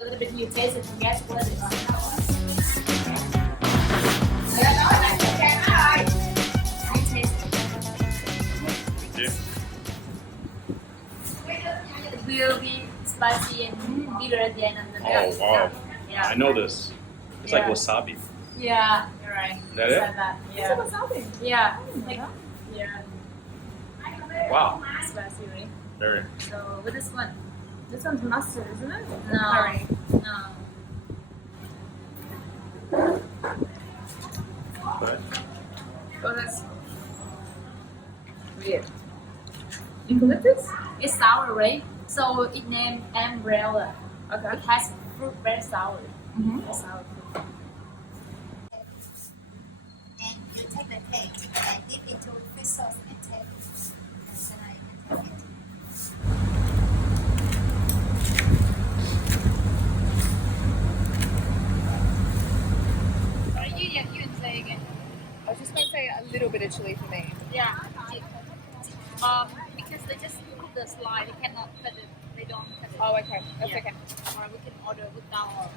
A little bit you taste it and guess what it is. I taste it. It will be spicy and bitter at the end of the day. Oh wow! Yeah. I know this. It's like wasabi. Yeah, you're right. Is that it? That. Yeah. It's wasabi. Yeah. Like, yeah. Wow. Spicy, right? Very. So with this one. This one's mustard, isn't it? No. Curry. No. Good. Oh, that's weird. Eucalyptus? It's sour, right? So it named umbrella. Okay. It has fruit very sour. Mm-hmm. Very sour fruit. And you take the cake and dip into fish sauce and take it. And then I can take it. You can say again. I was just going to say a little bit of chili for me. Yeah. Because they just cook the slide, they cannot cut it. They don't cut it. Oh, okay. That's Yeah. okay. Or we can order without